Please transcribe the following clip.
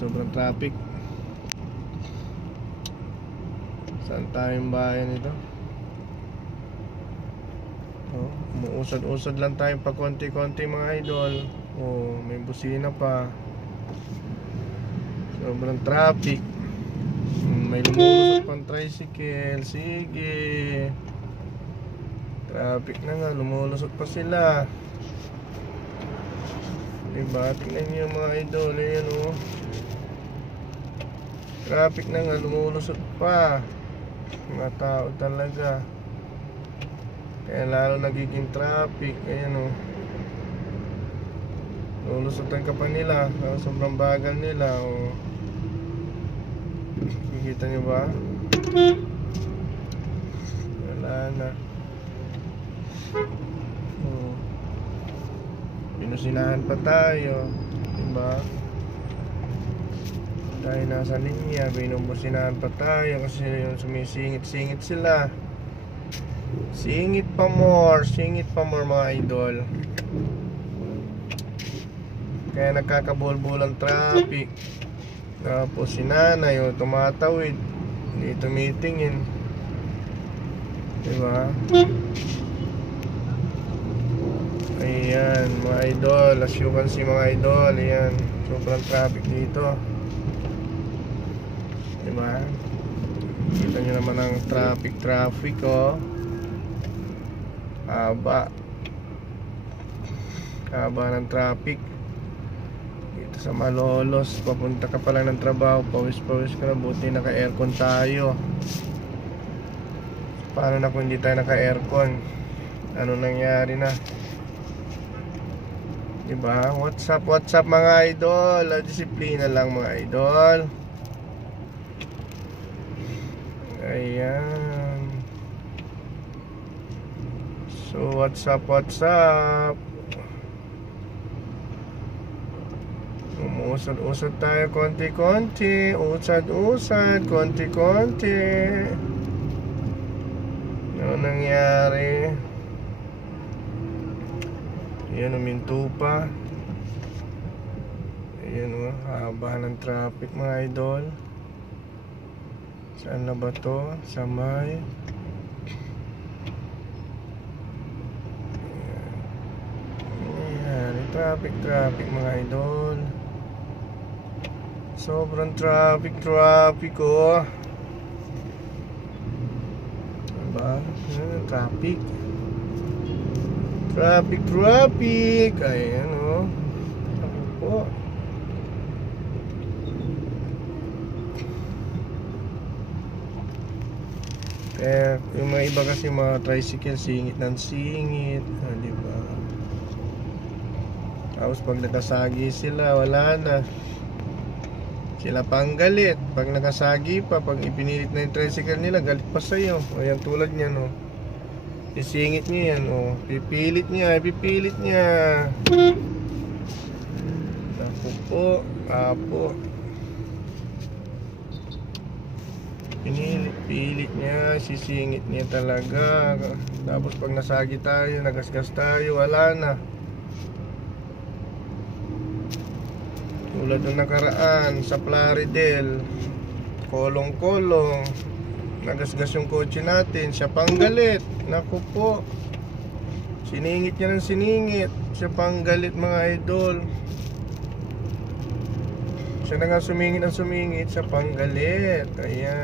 sobrang traffic. Saan tayong bayan ito? Umuusad-usad lang tayo pa konti-konti mga idol. May busina pa. Sobrang traffic. May lumulusot pang tricycle. Sige. Traffic na nga, lumulusot pa sila. Diba? Tingnan nyo mga idol. Ayan o. Traffic na nga, lumulusot pa. Mga tao talaga. Kaya lalo nagiging traffic. Ayan o. Lulusutan ka pa nila. Sobrang bagal nila o. Nakikita nyo ba? Wala na. Pinusinahan pa tayo. Diba? Tayo nasa linya. Pinusinahan pa tayo. Kasi yung sumisingit-singit sila. Singit pa more mga idol. Kaya nagkakabulbul ang traffic. Tapos si nanay tumatawid, hindi tumitingin. Diba? Ayan mga idol, as you can see mga idol. Ayan, sobrang traffic dito. Diba? Kita nyo naman ang traffic haba ng traffic dito sa Malolos. Papunta ka pa lang ng trabaho, pawis-pawis ka na. Buti naka-aircon tayo. Paano na kung hindi tayo naka-aircon? Ano nangyari na? Diba? What's up mga idol? Disiplina lang mga idol. Ayan. So what's up? Umusad-usad tayo konti-konti. Usad-usad konti-konti. Ano nangyari? Ayan, uminto pa. Ayan haba ng traffic mga idol. Saan na ba to? Sa may traffic mga idol. Sobrang traffic diba? Traffic. Ayan ako po. Kaya yung mga iba kasi mga tricycle singit ng singit, diba? Tapos pag nakasagi sila, wala na. Sila pang galit. Pag nakasagi pa, pag ipinilit na yung tricycle nila, galit pa sa'yo. Ayan, tulad niyan isingit niya yan Pipilit niya. Naku po, Pilit niya, sisingit niya talaga. Tapos pag nasagi tayo, nagasgas tayo, wala na. Tulad ng nakaraan sa Plaridel, kolong-kolong, nagasgas yung kotse natin, siya pang galit. Naku po, siningit niya ng siningit, siya pang galit mga idol. Siya na nga sumingit, siya pang galit. Ayan.